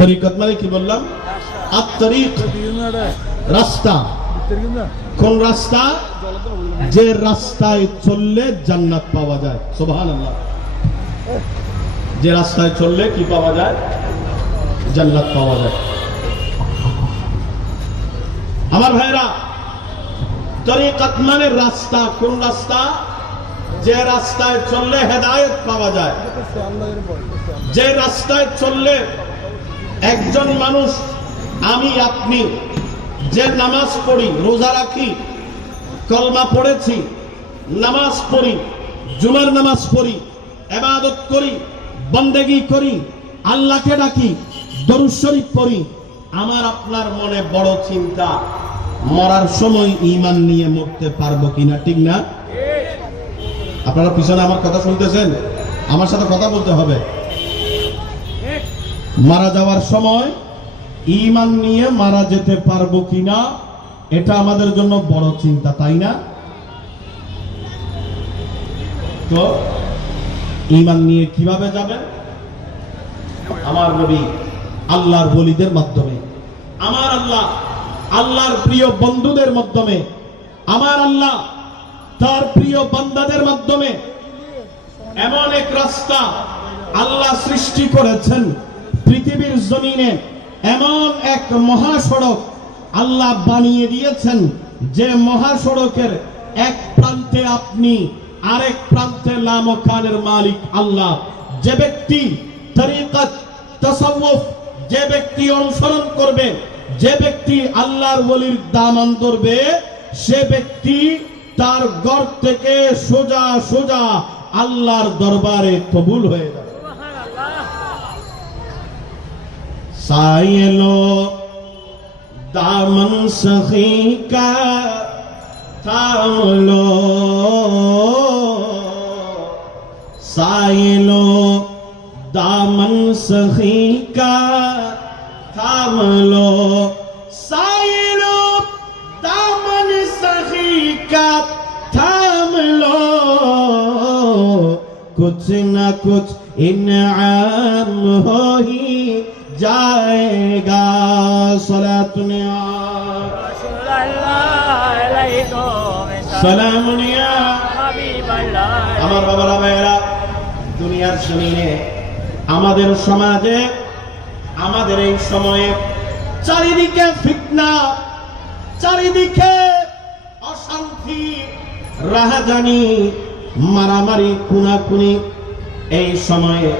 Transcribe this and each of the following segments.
তরিকত মানে কি বললাম? আত-তরিক, রাস্তা। কোন রাস্তা? যে রাস্তায় চললে জান্নাত পাওয়া যায়। সুবহানাল্লাহ। যে রাস্তায় চললে কি পাওয়া যায়? জান্নাত পাওয়া যায়। আমার ভাইরা, তরিকত মানে রাস্তা। কোন রাস্তা? যে রাস্তায় চললে হেদায়েত পাওয়া যায়, যে রাস্তায় চললে একজন মানুষ, আমি আপনি যে নামাজ পড়ি, রোজা রাখি, কলমা পড়েছি, নামাজ পড়ি, জুমার নামাজ পড়ি, ইবাদত করি, বন্দেগী করি, আল্লাহকে ডাকি, দরুদ শরীফ পড়ি, আমার আপনার মনে বড় চিন্তা, মরার সময় ঈমান নিয়ে মরতে পারবো কিনা, ঠিক না? আপনারা পিছনে আমার কথা শুনতেছেন? আমার সাথে কথা বলতে হবে। মারা যাওয়ার সময় ঈমান নিয়ে মারা যেতে পারবো কিনা, এটা আমাদের জন্য বড় চিন্তা, তাই না? তো ঈমান নিয়ে কিভাবে যাবেন? আমার নবী আল্লাহর ওলিদের মাধ্যমে, আমার আল্লাহ আল্লাহর প্রিয় বন্ধুদের মাধ্যমে, আমার আল্লাহ তার প্রিয় বান্দাদের মাধ্যমে এমন এক রাস্তা আল্লাহ সৃষ্টি করেছেন পৃথিবীর জমিনে, এমন এক মহাসড়ক আল্লাহ বানিয়ে দিয়েছেন, যে মহাসড়কের এক প্রান্তে আপনি, আরেক প্রান্তে লা মাকানের মালিক আল্লাহ। যে ব্যক্তি তরিকত, তাসাউফ, যে ব্যক্তি অনুসরণ করবে, যে ব্যক্তি আল্লাহর ওলির দামান ধরবে, সে ব্যক্তি তার ঘর থেকে সোজা সোজা আল্লাহর দরবারে কবুল হয়ে যাবে। সাইলো দামন সখী কা থামলো, সাইলো দামন সখী কা থামলো, সাইলো দামন সখী কা থামলো, कुछ न कुछ इनाम हो ही जाएगा। सलातुन सलामुन या আমার বাবারা ভাইয়েরা, দুনিয়ার জমিনে, আমাদের সমাজে, আমাদের এই সময়ে চারিদিকে ফিতনা, চারিদিকে অশান্তি, রাহাজানি, মারামারি, খুনাখুনি। এই সময়ে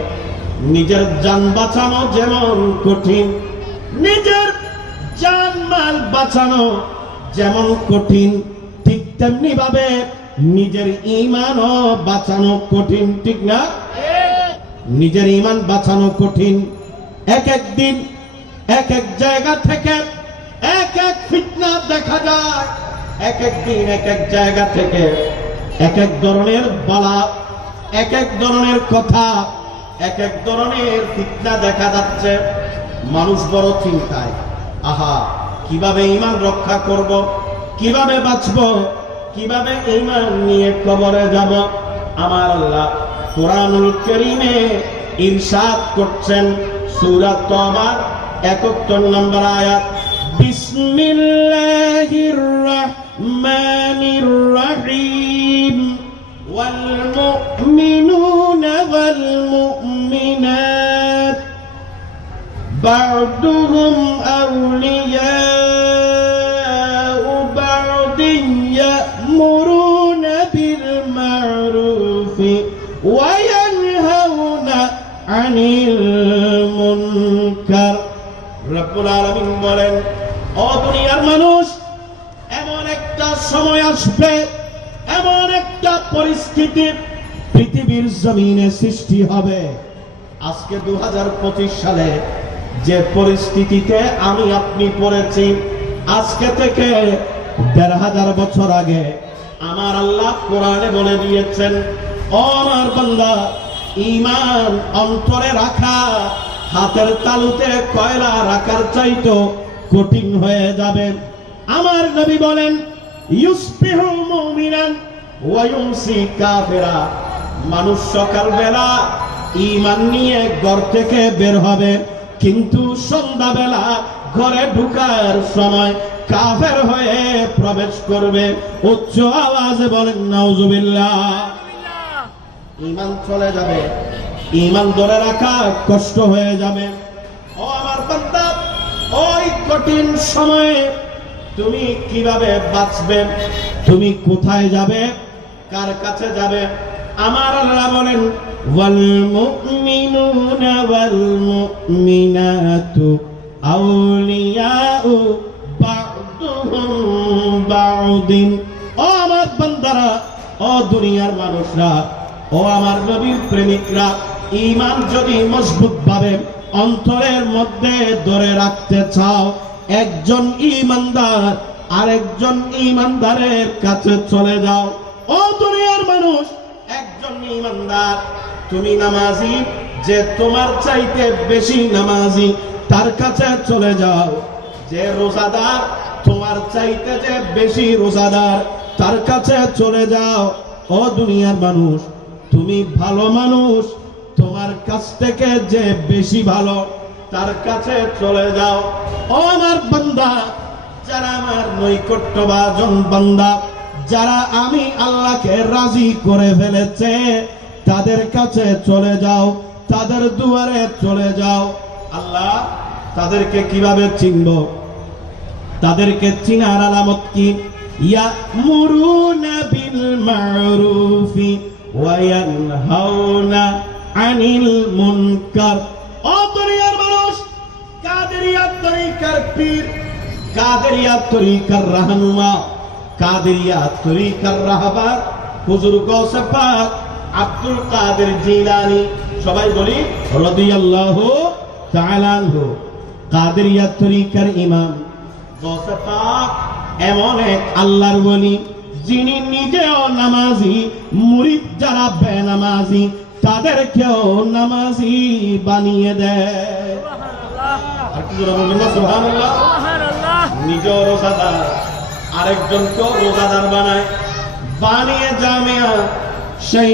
নিজের জান বাঁচানো যেমন কঠিন, নিজের জানমাল বাঁচানো যেমন কঠিন, ঠিক তেমনি ভাবে নিজের ঈমানও বাঁচানো কঠিন, ঠিক না? নিজের ঈমান বাঁচানো কঠিন। এক এক দিন এক এক জায়গা থেকে এক এক ফিতনা দেখা যায়, এক এক দিন এক এক জায়গা থেকে এক এক ধরনের বালা, এক এক ধরনের কথা, এক এক ধরনের ফিতনা দেখা যাচ্ছে। মানুষ বড় চিন্তায়, আহা কিভাবে ঈমান রক্ষা করব, কিভাবে বাঁচব, কিভাবে ঈমান নিয়ে কবরে যাব। আমার আল্লাহ কোরআনুল কারীমে ইরশাদ করছেন, সূরা তওবার ৭১ নম্বর আয়াত, বিসমিল্লাহির রহমানির রহিম, ওয়াল মুমিনুনা ওয়াল মুমিনাত বা'দুহুম আউলিয়াউ বা'দিন ইয়া'মুরুনা বিল মা'রুফি ওয়া ইয়ানহাউনা আনিল মুনকার। রব্বুল আলামিন বলেন, ও দুনিয়ার মানুষ, এমন একটা সময় আসবে, এমন একটা পরিস্থিতি পৃথিবীর জমিনে সৃষ্টি হবে। আজকে 2025 সালে যে পরিস্থিতিতে আমি আপনি পড়েছি, আজকে থেকে ১৫০০ বছর আগে আমার আল্লাহ কোরআনে বলে দিয়েছেন, ও আমার বান্দা, ঈমান অন্তরে রাখা হাতের তালুতে কয়লা রাখার চাইতো কঠিন হয়ে যাবে। আমার নবী বলেন, ইউসবিহু মুমিনান ওয়া ইউমসি কাফিরা। মানুষ সকালবেলা ঈমান নিয়ে ঘর থেকে বের হবে, কিন্তু সন্ধ্যাবেলা ঘরে ঢুকার সময় কাফের হয়ে প্রবেশ করবে। উচ্চ আওয়াজে বলেন নাউজুবিল্লাহ। ঈমান চলে যাবে, ঈমান ধরে রাখা কষ্ট হয়ে যাবে। ও আমার বান্দা, ওই কঠিন সময়ে তুমি কিভাবে বাঁচবে? তুমি কোথায় যাবে? কার কাছে যাবে? আমার আল্লাহ বলেন ওয়াল মুমিনুনা ওয়াল মুমিনাতু আউলিয়াউ বা'দুহুম বা'দিন। ও আমার বান্দারা, ও দুনিয়ার মানুষরা, ও আমার নবীর প্রেমিকরা, ঈমান যদি মজবুত ভাবে অন্তরের মধ্যে ধরে রাখতে চাও, একজন ঈমানদার আরেকজন ঈমানদারের কাছে চলে যাও। ও দুনিয়ার মানুষ, একজন ঈমানদার, তুমি নামাজি, যে তোমার চাইতে বেশি নামাজি, তার কাছে চলে যাও। যে রোজাদার, তোমার চাইতে যে বেশি রোজাদার, তার কাছে চলে যাও। ও দুনিয়ার মানুষ, তুমি ভালো মানুষ, তোমার কাছ থেকে যে বেশি ভালো, তার কাছে চলে যাও। ও আমার বান্দা, যারা আমার নৈকট্যভাজন বান্দা, যারা আমি আল্লাহকে রাজি করে ফেলেছে, তাদের কাছে চলে যাও, তাদের দুয়ারে চলে যাও। আল্লাহ তাদেরকে কিভাবে চিনব? তাদেরকে চিনার আলামত কি? ইয়ামুরুনা বিল মারুফি ওয়া ইয়ানহাউনা আনিল মুনকার। ও দুনিয়ার মানুষ, কাদেরিয়া তরিকার পীর, কাদেরিয়া তরিকার রাহনুমা, কাদেরিয়া তরিকার রাহবার হুজুর গৌসে পাক আব্দুল কাদের জিলানী, সবাই বলি রাদিয়াল্লাহু তাআলা আনহু, কাদেরিয়া তরিকার ইমাম গৌসে পাক এমন এক আল্লাহর ওলি, যিনি নিজেও নামাজি, মুরিদ যারা বেনামাজি তাদেরকেও নামাজি বানিয়ে দেয়। আর কি জোরে বলবেন না সুবহানাল্লাহ? নিজেও রোজাদার, আরেকজনকেও রোজাদার বানায়, বানিয়ে জামিয়া সেই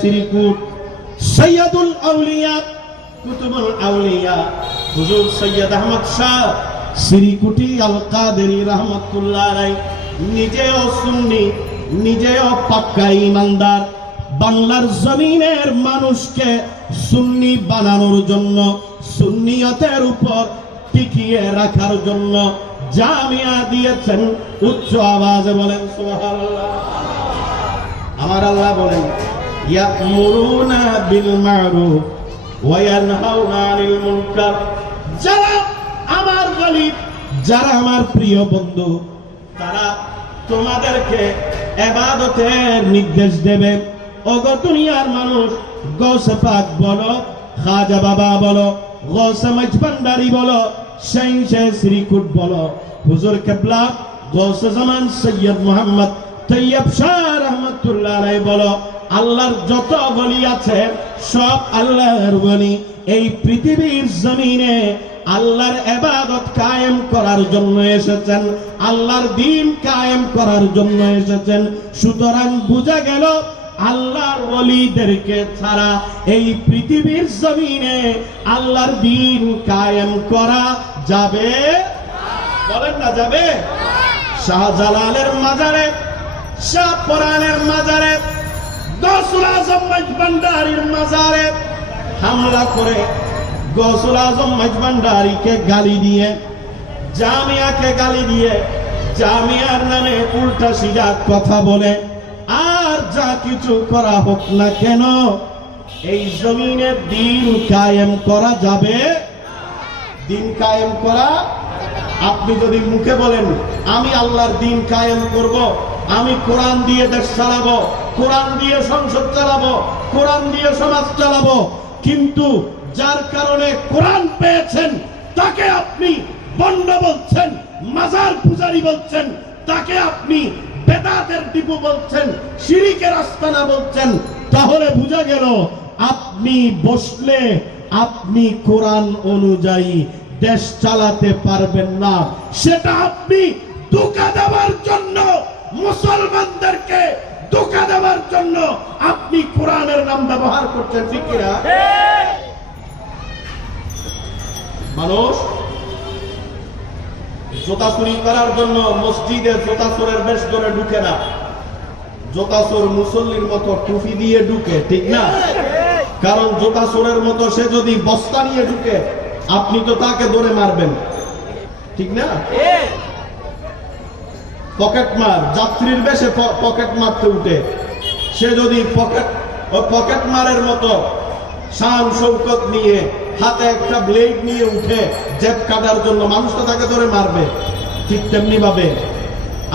শ্রীকুট সৈয়দুল আউলিয়া কুতুবুল আউলিয়া হুজুর সৈয়দ আহমদ শাহ শ্রীকুটি আল কাদেরী রাহমাতুল্লাহ আলাইহি, নিজেও সুন্নি, নিজেও পাক্কা ঈমানদার, বাংলার জমিনের মানুষকে সুন্নি বানানোর জন্য, সুন্নিয়তের উপর টিকিয়ে রাখার জন্য জামিয়া দিয়েছেন। উচ্চ আওয়াজে বলেন সুবহানাল্লাহ। আমার আল্লাহ বলেন ইয়ামুরুনা বিল মারুফ ওয়া ইয়ানহাউনা আনিল মুনকার। যারা আমার ওলি, যারা আমার প্রিয় বন্ধু, তারা তোমাদেরকে ইবাদতের নির্দেশ দেবে। ওগো দুনিয়ার মানুষ, গৌসে পাক বলো, খাজা বাবা বলো, গৌসে মজভান্ডারি বলো, শাইখে শ্রীকুট বলো, হুজুর কিবলা গৌসে জামান সৈয়দ মুহাম্মদ তৈয়ব শাহ রাহমাতুল্লাহ আলাইহি বলো, আল্লাহর যত ওলি আছে সব আল্লাহর ওলি। এই পৃথিবীর জমিনে আল্লাহর ইবাদত কায়েম করার জন্য এসেছেন, আল্লাহর দ্বীন কায়েম করার জন্য এসেছেন। সুতরাং বোঝা গেল আল্লাহর ওলিদেরকে ছাড়া এই পৃথিবীর জমিনে আল্লাহর দ্বীন কায়েম করা যাবে? বলেন না যাবে? শাহজালালের মাজারে, শাহপরানের মাজারে, গৌসুল আজম মজভান্ডারির মাজারে হামলা করে গৌসুল আজম মজভান্ডারিকে গালি দিয়ে, জামিয়াকে গালি দিয়ে, জামিয়ার নামে উল্টা সিধা কথা বলে, আর যা কিছু করা হোক না কেন, এই জমিনে দ্বীন কায়েম করা যাবে? দ্বীন কায়েম করা, আপনি যদি মুখে বলেন আমি আল্লাহর দ্বীন কায়েম করব, আমি কোরআন দিয়ে দেশ চালাবো, কোরআন দিয়ে সংসদ চালাবো, কোরআন দিয়ে সমাজ চালাবো, কিন্তু যার কারণে কোরআন পেয়েছেন তাকে আপনি বন্ড বলছেন, মাজার পূজারী বলছেন, তাকে আপনি বেদাতের ডিপু বলছেন, শিরিকের আস্তানা বলছেন, তাহলে বোঝা গেল আপনি বসলে আপনি কোরআন অনুযায়ী দেশ চালাতে পারবেন না। সেটা আপনি ধোঁকা দেওয়ার জন্য, মুসলমানদেরকে ধোঁকা দেওয়ার জন্য আপনি কোরআনের নাম ব্যবহার করছেন, ঠিক কিনা? মানুষ জুতা চুরি করার জন্য মসজিদে জুতা চোরের বেশ ধরে ঢুকে না, জুতা চোর মুসল্লির মতো টুপি দিয়ে ঢুকে, ঠিক না? কারণ জুতা চোরের মতো সে যদি বস্তা নিয়ে ঢুকে আপনি তো তাকে ধরে মারবেন, ঠিক না? পকেট মার, যাত্রীর বেশে পকেট মারতে উঠে সে যদি পকেট মারের মতো শান শৌকত নিয়ে হাতে একটা ব্লেড নিয়ে উঠে জেব কাটার জন্য, মানুষ তো তাকে ধরে মারবে। ঠিক তেমনি ভাবে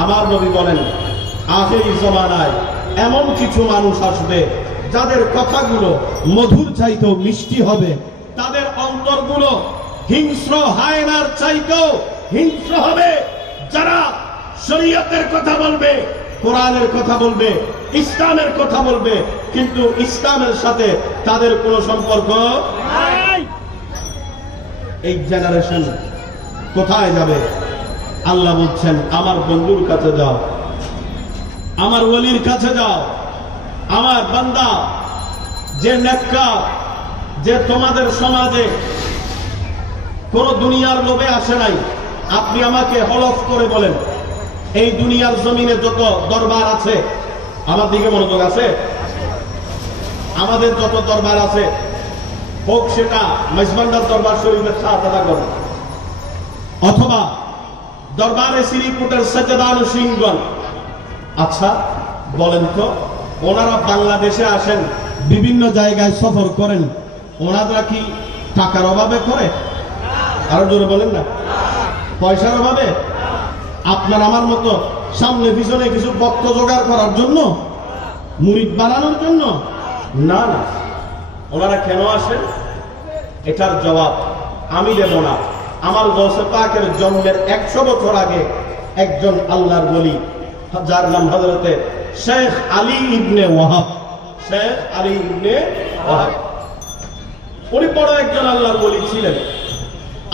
আমার নবী বলেন আখিরি জামানায় এমন কিছু মানুষ আসবে যাদের কথাগুলো মধুর চাইতেও মিষ্টি হবে, তাদের অন্তরগুলো হিংস্র হায়নার চাইতেও হিংস্র হবে। যারা শরীয়তের কথা বলবে, কোরআনের কথা বলবে, ইসলামের কথা বলবে, কিন্তু ইসলামের সাথে তাদের কোনো সম্পর্ক নাই। এই জেনারেশন কোথায় যাবে? আল্লাহ বলছেন আমার বন্ধুর কাছে যাও, আমার ওলির কাছে যাও, আমার বান্দা যে নেককার, যে তোমাদের সমাজে কোন দুনিয়ার লোভে আসে নাই। আপনি আমাকে হলফ করে বলেন এই দুনিয়ার জমিনে যত দরবার আছে, আমার দিকে মনোযোগ আছে, আমাদের যত দরবার আছে, হোক সেটা মেজবান্ডার দরবার শরীফের শাহজাদাগঞ্জ অথবা দরবারে শ্রীপুটের সজ্জাদান সিংগন, আচ্ছা বলেন তো ওনারা বাংলাদেশে আসেন, বিভিন্ন জায়গায় সফর করেন, ওনারা কি টাকার অভাবে করে? আরো জোরে বলেন না, পয়সার অভাবে? আপনার আমার মতো সামনে পিছনে কিছু ভক্ত জোগাড় করার জন্য, মুরিদ বানানোর জন্য না। না, ওনারা কেন আসেন এটার জবাব আমি দেব না। আমার গৌসে পাকের জন্মের 100 বছর আগে একজন আল্লাহর ওলি, যার নাম হযরতে শেখ আলী ইবনে ওয়াহাব, শেখ আলী ইবনে ওয়াহাব, উনি বড় একজন আল্লাহর ওলি ছিলেন।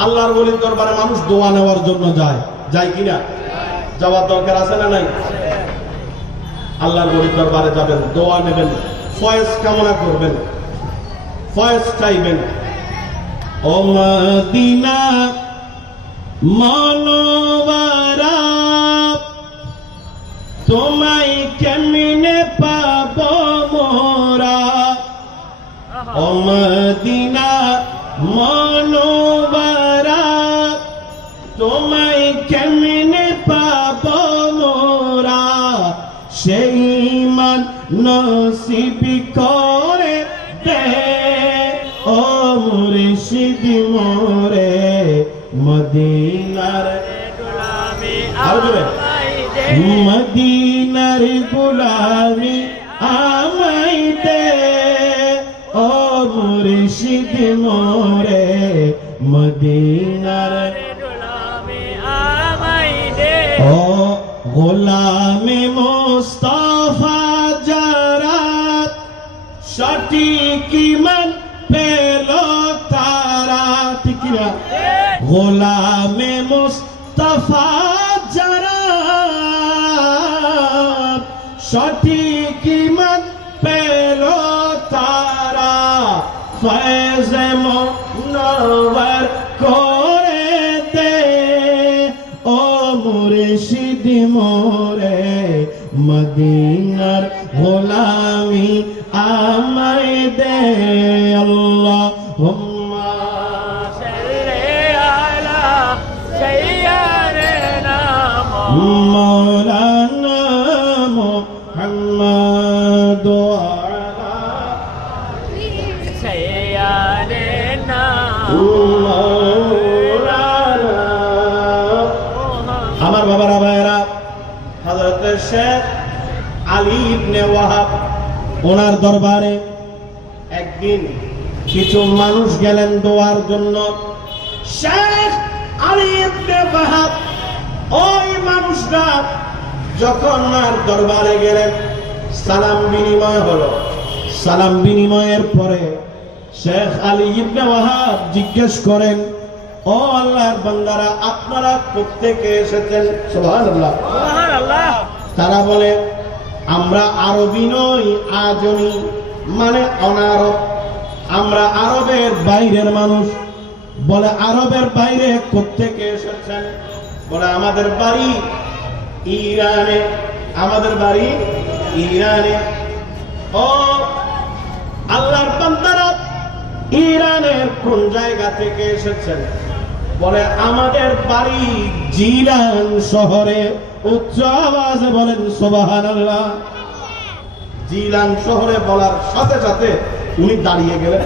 আল্লাহর ওলির দরবারে মানুষ দোয়া নেওয়ার জন্য যায় কিনা? যাওয়ার দরকার আছে না নাই? আল্লাহর ওলির দরবারে যাবেন, দোয়া নেবেন, ফয়েজ কামনা করবেন, ফয়েজ চাইবেন। ও মদিনা মনোয়ারা তোমায় কেমনে পাবো মোরা, ও মদিনা মনোয়ারা তোমায় কেমনে পাবো মোরা, সেই মান নসিব করে দে ও মুর্শিদ মোরে, মদিনার গোলামি আমায় দে, মদিনার গোলামি আমায় দে ও মুর্শিদ মোরে, মদিনার গোলামি আমায় দে। ও গোলামে মুস্তাফা যারা সঠিক ঈমান পেল তারা, ঠিক না? গোলামে মুস্তাফা যারা সঠিক ঈমান পেল তারা, ফয়েজ মুনওয়ার করে দে ও মুর্শিদ মোরে, মদিনার গোলামি আমায় দে। আল্লাহুম্মা সাল্লি আলা সাইয়্যিদিনা মাওলানা মুহাম্মাদ ওয়া আলা সাইয়্যিদিনা মাওলানা। আমার বাবারা ভাইয়েরা, হযরত শেখ আলী ইবনে ওয়াহাব ওনার দরবারে একদিন কিছু মানুষ গেলেন দোয়ার জন্য। শেখ আলী ইবনে ওয়াহাব ওই মানুষরা যখন ওনার দরবারে গেলেন, সালাম বিনিময় হলো। সালাম বিনিময়ের পরে শেখ আলী ইবনে ওয়াহাব জিজ্ঞেস করেন, ও আল্লাহর বান্দারা আপনারা কোত্থেকে এসেছেন? সুবহানাল্লাহ, সুবহানাল্লাহ। তারা বলে আমরা আরবি নই, আজমি, মানে অনারব, আমরা আরবের বাইরের মানুষ। বলে আরবের বাইরে কোত্থেকে এসেছেন? বলে আমাদের বাড়ি ইরানে। আমাদের বাড়ি ইরানে। ও আল্লাহর বান্দারা, ইরানের কোন জায়গা থেকে এসেছেন? বলে আমাদের বাড়ি জিলান শহরে। উচ্চ আওয়াজে বলেন সুবহানাল্লাহ। জিলান শহরে বলার সাথে সাথে উনি দাঁড়িয়ে গেলেন।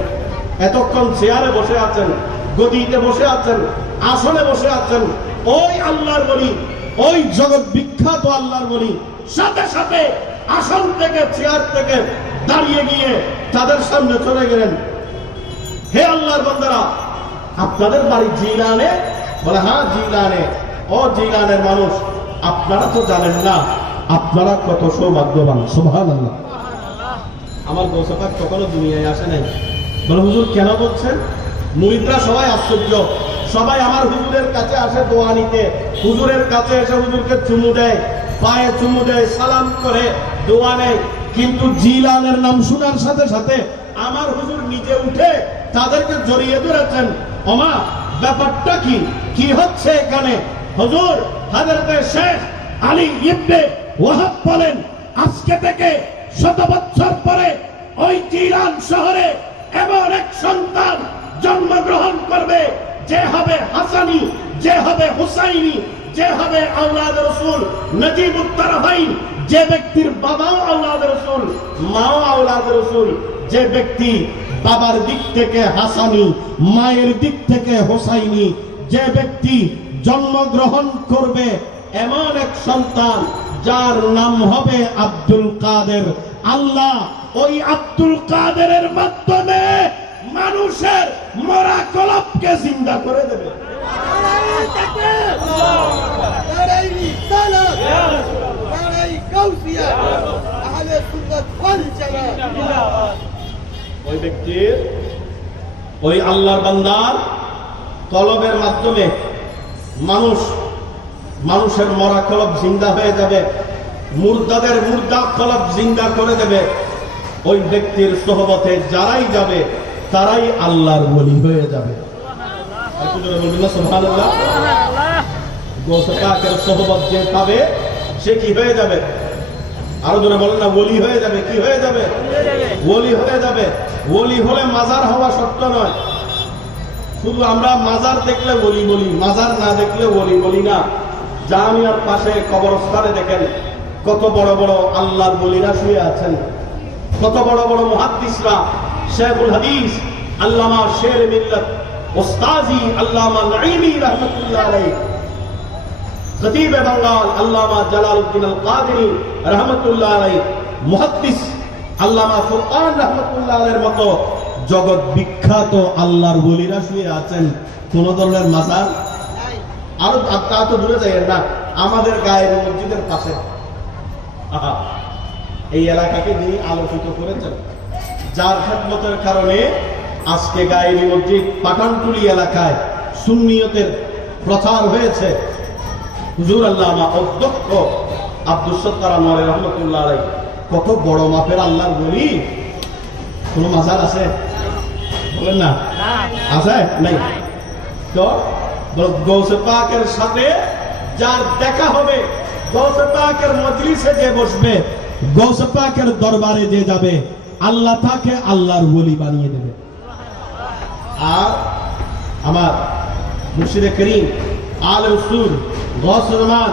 এতক্ষণ চেয়ারে বসে আছেন, গদিতে বসে আছেন, আসনে বসে আছেন ওই আল্লাহর বলি, ওই জগৎ বিখ্যাত আল্লাহর বলি সাথে সাথে আসন থেকে, চেয়ার থেকে দাঁড়িয়ে গিয়ে তাদের সামনে চলে গেলেন। হে আল্লাহর বান্দারা, আপনাদের বাড়ি জিলানে? বলে হ্যাঁ জিলানে। ও জিলানের মানুষ, আপনারা তো জানেন না আপনারা কত সৌভাগ্যবান। সুবহানাল্লাহ। আমার গৌসে পাক কখনো দুনিয়ায় আসে নাই। বলে হুজুর কেন বলছেন? মুরিদরা সবাই আশ্চর্য। সবাই আমার হুজুরের কাছে আসে দোয়া নিতে, হুজুরের কাছে এসে হুজুরকে চুমু দেয়, পায়ে চুমু দেয়, সালাম করে, দোয়া নেয়। কিন্তু জিলানের নাম শোনার সাথে সাথে আমার হুজুর নিজে উঠে তাদেরকে জড়িয়ে ধরেছেন। ওমা ব্যাপারটা কি, কি হচ্ছে এখানে? হুজুর হযরতে শেখ আলী ইবনে ওয়াহাব বলেন, আজকে থেকে 100 বছর পরে ওই জিলান শহরে এমন এক সন্তান জন্মগ্রহণ করবে যে হবে হাসানি, যে হবে হুসাইনি, যে হবে আওলাদ রাসূল নজিবুত তারফাইন, যে ব্যক্তির বাবাও আওলাদ রাসূল, মাও আওলাদ রাসূল, যে ব্যক্তি বাবার দিক থেকে হাসানি, মায়ের দিক থেকে হুসাইনি, যে ব্যক্তি জন্মগ্রহণ করবে এমন এক সন্তান যার নাম হবে আব্দুল কাদের। আল্লাহ ওই আব্দুল কাদেরের মাধ্যমে মানুষের মরা কলবকে জিন্দা করে দেবে। ওই ব্যক্তির, ওই আল্লাহর বান্দার কলবের মাধ্যমে মানুষের মরা কলব জিন্দা হয়ে যাবে, মুর্দাদের মুর্দা কলব জিন্দা করে দেবে। ওই ব্যক্তির সোহবতে যারাই যাবে তারাই আল্লাহর ওলি হয়ে যাবে। সুবহানাল্লাহ। গৌসে পাকের সোহবত যে পাবে সে কি হয়ে যাবে? আরো জোরে বলেন না, ওলি হয়ে যাবে। কি হয়ে যাবে? ওলি হয়ে যাবে। ওলি হলে মাজার হওয়া সত্য নয়। শুধু আমরা মাজার দেখলে ওলি বলি, মাজার না দেখলে ওলি বলি না। জামিয়ার পাশে কবরস্থানে দেখেন কত বড় বড় আল্লাহর ওলিরা শুয়ে আছেন, কত বড় বড় মুহাদ্দিসরা, শেখুল হাদিস আল্লামা শের মিল্লাত ওস্তাজি আল্লামা নাঈমি রাহমাতুল্লাহ আলাইহি, খতিব বাঙ্গাল আল্লামা জালালউদ্দিন আল কাদেরী রাহমাতুল্লাহ আলাইহি, মুহাদ্দিস আল্লামা ফুরকান রাহমাতুল্লাহ আলাইহির মতো জগৎ বিখ্যাত আল্লাহর ওলিরা শুয়ে আছেন। কোন ধরনের মাজার আরো তা তো দূরে যাইয়েন না, আমাদের গায়ের মসজিদের পাশে এই এলাকাকে তিনি আলোকিত করেছেন, যার খেদমতের কারণে আজকে গায়েরি মসজিদ পাঠানটুলি এলাকায় সুন্নিয়তের প্রচার হয়েছে। হুজুর আল্লামা অধ্যক্ষ আব্দুস সত্তার আনোয়ার রহমতুল্লাহ আলাইহি কত বড় মাপের আল্লাহর ওলি। কোন মাজার আছে? বলেন না, আছে? নাই তো গৌসে পাকের সাথে যার দেখা হবে, গৌসে পাকের মজলিসে যে বসবে, গৌসে পাকের দরবারে যে যাবে, আল্লাহ তাকে আল্লাহর ওলি বানিয়ে দেবে। আর আমার মুর্শিদে করিম আলে উসুল গৌসে জামান